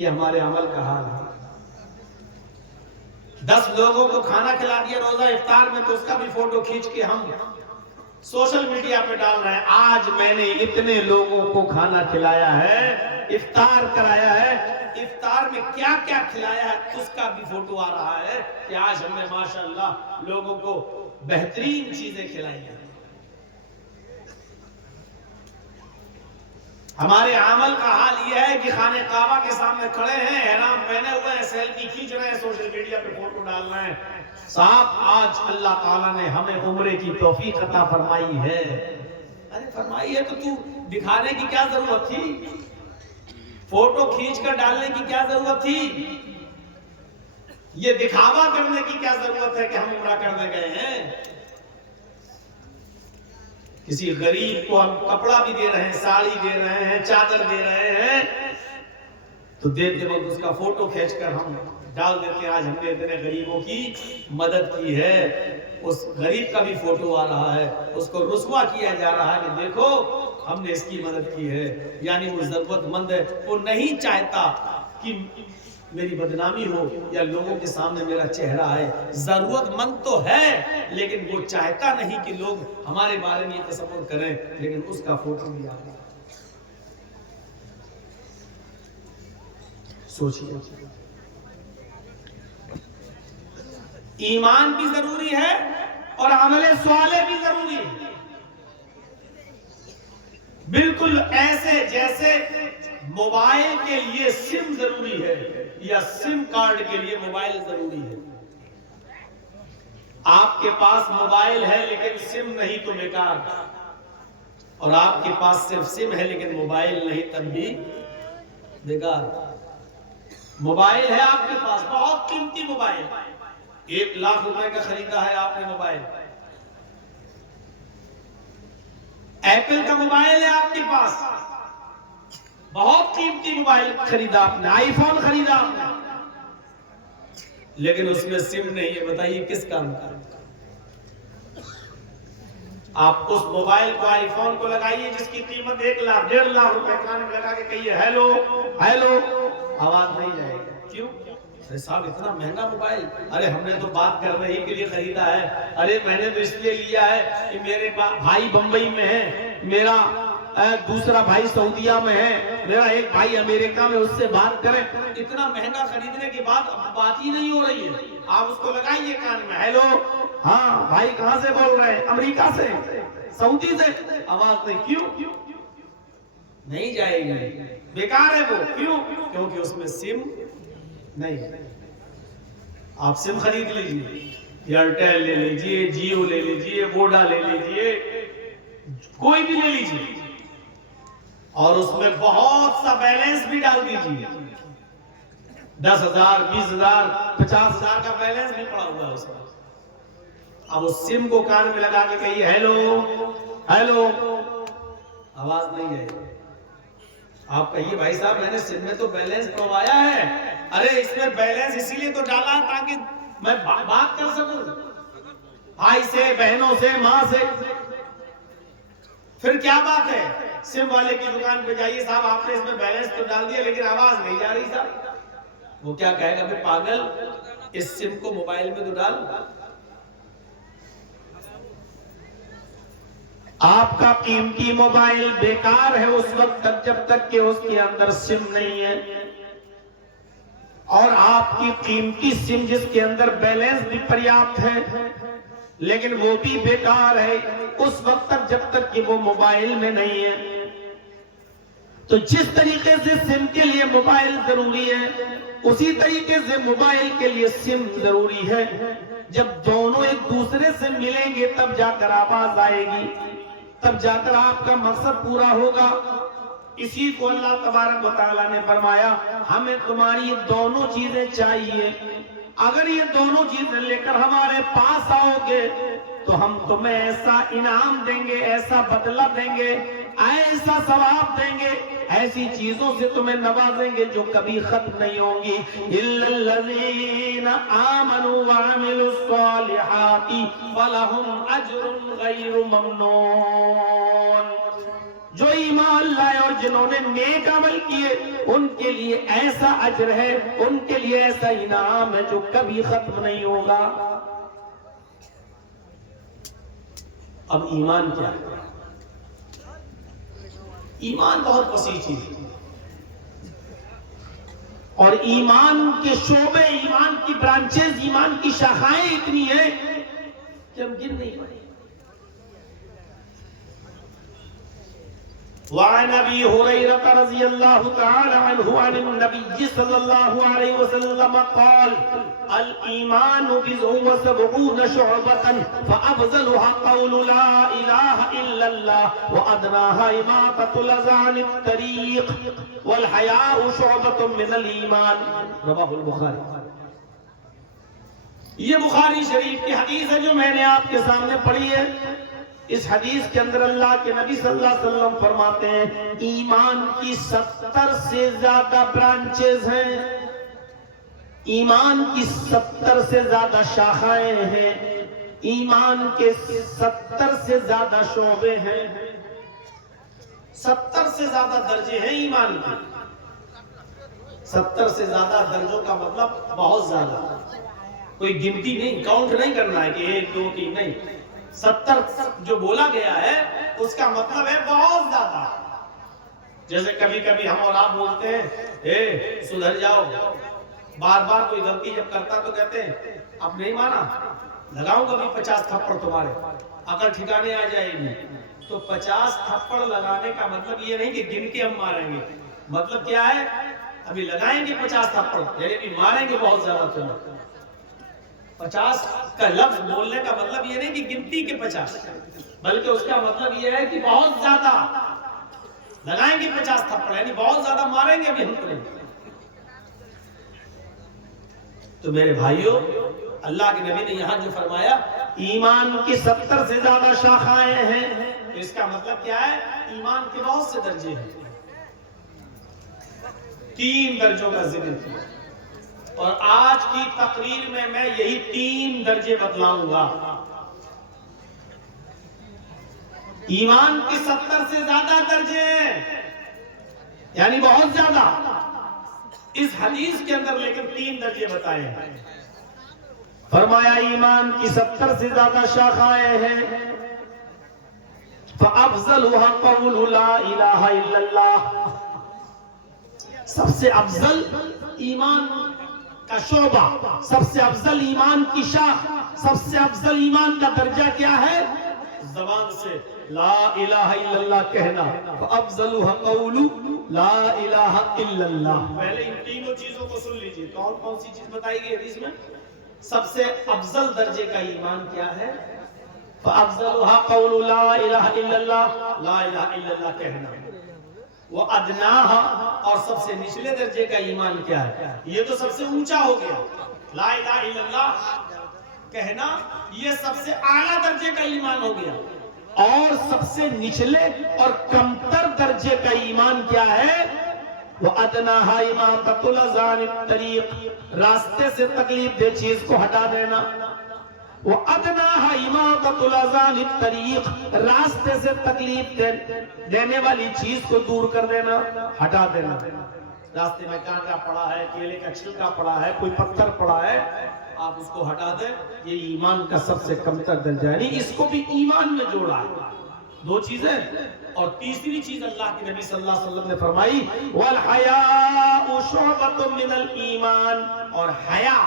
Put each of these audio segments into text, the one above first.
ये हमारे अमल का हाल है। 10 लोगों को खाना खिला दिया रोजा इफ्तार में, तो उसका भी फोटो खींच के हम सोशल मीडिया पे डाल रहे हैं। आज मैंने इतने लोगों को खाना खिलाया है, इफ्तार कराया है, इफ्तार में क्या क्या खिलाया है उसका भी फोटो आ रहा है कि आज हमने माशाअल्लाह लोगों को बेहतरीन चीजें खिलाई हैं। हमारे अमल का हाल यह है कि खाने काबा के सामने खड़े हैं, एहराम पहने हुए हैं, सेल्फी खींच रहे हैं, सोशल मीडिया पे फोटो डाल रहे हैं। साहब आज अल्लाह ताला ने हमें उम्रे की तौफीक अता फरमाई है। अरे फरमाई है तो तू दिखाने की क्या जरूरत थी, फोटो खींच कर डालने की क्या जरूरत थी, ये दिखावा करने की क्या जरूरत है कि हम उम्रा करने गए हैं। किसी गरीब को हम कपड़ा भी दे रहे हैं, साड़ी दे रहे हैं, चादर दे रहे हैं, तो देते वक्त उसका फोटो खींचकर हम डाल देते हैं आज हमने इतने गरीबों की मदद की है। उस गरीब का भी फोटो आ रहा है, उसको रुस्वा किया जा रहा है कि देखो हमने इसकी मदद की है। यानी वो जरूरतमंद है, वो नहीं चाहता कि मेरी बदनामी हो या लोगों के सामने मेरा चेहरा आए। जरूरतमंद तो है लेकिन वो चाहता नहीं कि लोग हमारे बारे में तसव्वुर करें, लेकिन उसका फोटो भी आ रहा है। सोचिए, ईमान भी जरूरी है और अमले स्वाले भी जरूरी है। बिल्कुल ऐसे जैसे मोबाइल के लिए सिम जरूरी है या सिम कार्ड के लिए मोबाइल जरूरी है। आपके पास मोबाइल है लेकिन सिम नहीं तो बेकार, और आपके पास सिर्फ सिम है लेकिन मोबाइल नहीं तब भी बेकार। मोबाइल है आपके पास, बहुत कीमती मोबाइल, 1 लाख रुपए का खरीदा है आपने मोबाइल, एप्पल का मोबाइल है आपके पास, बहुत कीमती मोबाइल खरीदा आपने, आईफोन खरीदा आपने, लेकिन उसमें सिम नहीं है। बताइए किस काम का। आप उस मोबाइल को, आईफोन को लगाइए जिसकी कीमत 1 लाख 1.5 लाख रुपए, कान में लगा के कहिए हेलो हेलो, आवाज नहीं जाएगी। क्यों? अरे साहब इतना महंगा मोबाइल, अरे हमने तो बात करने ही के लिए खरीदा है, अरे मैंने तो इसलिए लिया है कि मेरे भाई बंबई में है, मेरा दूसरा भाई सऊदीया में है, मेरा एक भाई अमेरिका में, उससे बात करें। इतना महंगा खरीदने के बाद बात ही नहीं हो रही है। आप उसको लगाइए कान में, हेलो, हाँ भाई कहां से बोल रहे हैं? अमेरिका से, सऊदी से, आवाज नहीं। क्यों? नहीं जाएगी, बेकार है वो। क्यों? क्योंकि उसमें सिम नहीं है। आप सिम खरीद लीजिए, एयरटेल ले लीजिए, जियो ले लीजिए, वोडा ले लीजिए, कोई भी ले लीजिए, और उसमें बहुत सा बैलेंस भी डाल दीजिए। 10,000, 20,000, 50,000 का बैलेंस भी पड़ा हुआ है उसमें। अब उस सिम को कान में लगा के कहिए हेलो हेलो, आवाज नहीं है। आप कहिए भाई साहब मैंने सिम में तो बैलेंस पवाया है। अरे इसमें बैलेंस इसीलिए तो डाला ताकि मैं बात कर सकूं भाई से, बहनों से, मां से। फिर क्या बात है? सिम वाले की दुकान पे जाइए, साहब आपने इसमें बैलेंस तो डाल दिया लेकिन आवाज नहीं जा रही साहब। वो क्या कहेगा, फिर पागल, इस सिम को मोबाइल में तो डाल। आपका कीमती मोबाइल बेकार है उस वक्त तक जब तक कि उसके अंदर सिम नहीं है, और आपकी कीमती सिम जिसके अंदर बैलेंस भी पर्याप्त है लेकिन वो भी बेकार है उस वक्त तक जब तक कि वो मोबाइल में नहीं है। तो जिस तरीके से सिम के लिए मोबाइल जरूरी है उसी तरीके से मोबाइल के लिए सिम जरूरी है। जब दोनों एक दूसरे से मिलेंगे तब जाकर आवाज आएगी, तब जाकर आपका मकसद पूरा होगा। इसी को अल्लाह तबारक व तआला ने फरमाया हमें तुम्हारी दोनों चीजें चाहिए, अगर ये दोनों चीजें लेकर हमारे पास आओगे तो हम तुम्हें ऐसा इनाम देंगे, ऐसा बदला देंगे, ऐसा सवाब देंगे, ऐसी चीजों से तुम्हें नवाजेंगे जो कभी खत्म नहीं होंगी। इल्लल्लज़ीना आमनू व अमिलुस्सॉलिहाति फलहुम अज्रुन गैरु ममनून। जो ईमान लाए और जिन्होंने नेक अमल किए उनके लिए ऐसा अजर है, उनके लिए ऐसा इनाम है जो कभी खत्म नहीं होगा। अब ईमान क्या है? ईमान बहुत वसी चीज है और ईमान के शोबे, ईमान की ब्रांचेस, ईमान की शाखाएं इतनी है कि हम गिन नहीं पाए। वअन अबी हुरैरा रज़ियल्लाहु तआला अन्हु अन नबी सल्लल्लाहु अलैहि वसल्लम क़ाल अल ईमानु बिज़ुन व सबऊन शुअबतन फअफ़ज़लुहा क़ौलु ला इलाहा इल्लल्लाह व अदनाहा इमाततुल अज़ा अनित तरीक़ वल हयाउ शुअबतुन मिनल ईमान। रवाहुल बुखारी। ये बुखारी शरीफ की हदीस है जो मैंने आपके सामने पढ़ी है। इस हदीस के अंदर अल्लाह के नबी सल्लल्लाहु अलैहि वसल्लम फरमाते हैं ईमान की 70 से ज्यादा ब्रांचेस हैं, ईमान की 70 से ज्यादा शाखाएं हैं, ईमान के 70 से ज्यादा शोबे हैं, 70 से ज्यादा दर्जे हैं ईमान के। 70 से ज्यादा दर्जों का मतलब बहुत ज्यादा, कोई गिनती नहीं, काउंट नहीं करना है कि 1 2 3 नहीं, 70 जो बोला गया है उसका मतलब है बहुत ज्यादा। जैसे कभी कभी हम और आप बोलते हैं सुधर जाओ, बार बार कोई गलती जब करता तो कहते हैं अब नहीं माना, लगाऊंगा भी 50 थप्पड़ तुम्हारे, अकल ठिकाने आ जाएगी। तो 50 थप्पड़ लगाने का मतलब ये नहीं कि गिन के हम मारेंगे, मतलब क्या है अभी लगाएंगे 50 थप्पड़, यानी अभी मारेंगे बहुत ज्यादा तुम्हें। 50 का लफ्ज बोलने का मतलब ये नहीं कि गिनती के 50, बल्कि उसका मतलब ये है कि बहुत ज्यादा लगाएंगे 50 थप्पड़, यानी बहुत ज्यादा मारेंगे अभी हम। तो मेरे भाइयों, अल्लाह के नबी ने यहां जो फरमाया ईमान की 70 से ज्यादा शाखाएं हैं, तो इसका मतलब क्या है ईमान के बहुत से दर्जे हैं। 3 दर्जों का जिक्र किया और आज की तकरीर में मैं यही 3 दर्जे बतलाऊंगा। ईमान के 70 से ज्यादा दर्जे हैं, यानी बहुत ज्यादा इस हदीस के अंदर, लेकिन 3 दर्जे बताए हैं। फरमाया ईमान की 70 से ज्यादा शाखाएं हैं। फअफ़ज़लुहा क़ौलु ला इलाहा इल्लल्लाह, सबसे अफजल ईमान का शोबा, सबसे अफजल ईमान की शाख, सबसे अफजल ईमान का दर्जा क्या है? ज़बान से ला इलाहा इल्लल्लाह कहना। फअफ़ज़लुहा क़ौलु ला इलाहा इल्लल्लाह। पहले इन तीनों चीजों को सुन लीजिए, कौन कौन सी चीज बताई गई हदीस में? सबसे अफजल दर्जे का ईमान क्या है? फअफ़ज़लुहा क़ौलु ला इलाहा इल्लल्लाह, ला इलाहा इल्लल्लाह कहना। वो अदनाहा, और सबसे निचले दर्जे का ईमान क्या है? ये तो सबसे ऊंचा हो गया, ला इलाहा इल्लल्लाह कहना, ये सबसे आला दर्जे का ईमान हो गया। और सबसे निचले और कमतर दर्जे का ईमान क्या है? वो अदनाहा इमाततुल अज़ा अनित तरीक़, रास्ते से तकलीफ दे चीज को हटा देना। वो अदनाहा इमाततुल अज़ा अनित तरीक़, रास्ते से तकलीफ देने वाली चीज को दूर कर देना, हटा देना। रास्ते में कांटा पड़ा है, केले का छिलका पड़ा है, कोई पत्थर पड़ा है, आप उसको हटा दें, ये ईमान का सबसे कमतर दर्जा है। इसको भी ईमान में जोड़ा है। 2 चीजें, और तीसरी चीज अल्लाह के नबी सल्लल्लाहु अलैहि वसल्लम ने फरमाई वल हयाउ शुअबतुम मिनल ईमान, और हया,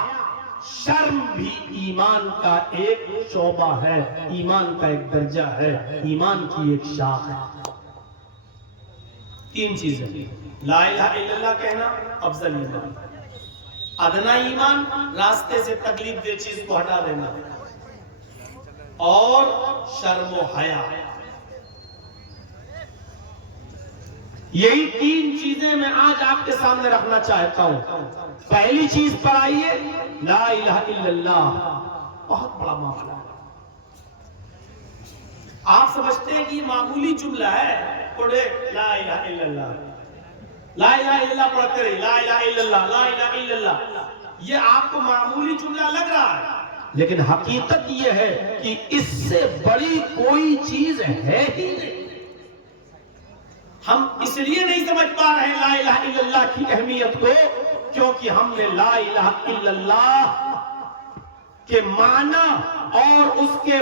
शर्म भी ईमान का एक शोबा है, ईमान का एक दर्जा है, ईमान की एक शाख है। 3 चीजें, ला इलाहा इल्लल्लाह कहना अफजल ईमान, अदना ईमान रास्ते से तकलीफ दे चीज को हटा देना, और शर्म व हया। यही 3 चीजें मैं आज आपके सामने रखना चाहता हूं। पहली चीज पर आइए, ला इलाहा इल्लल्लाह, बहुत बड़ा मामला है। आप समझते हैं कि मामूली जुमला है, पढ़े ला इलाहा इल्लल्लाह, ला इलाहा इल्लल्लाह पढ़ते रहिए, ला इलाहा इल्लल्लाह, ला इलाहा इल्लल्लाह। ये आपको मामूली जुमला लग रहा है, लेकिन हकीकत ये है कि इससे बड़ी कोई चीज है ही नहीं। हम इसलिए नहीं समझ पा रहे ला इलाहा इल्लल्लाह की अहमियत को, क्योंकि हमने ला इलाहा इल्लल्लाह के माना और उसके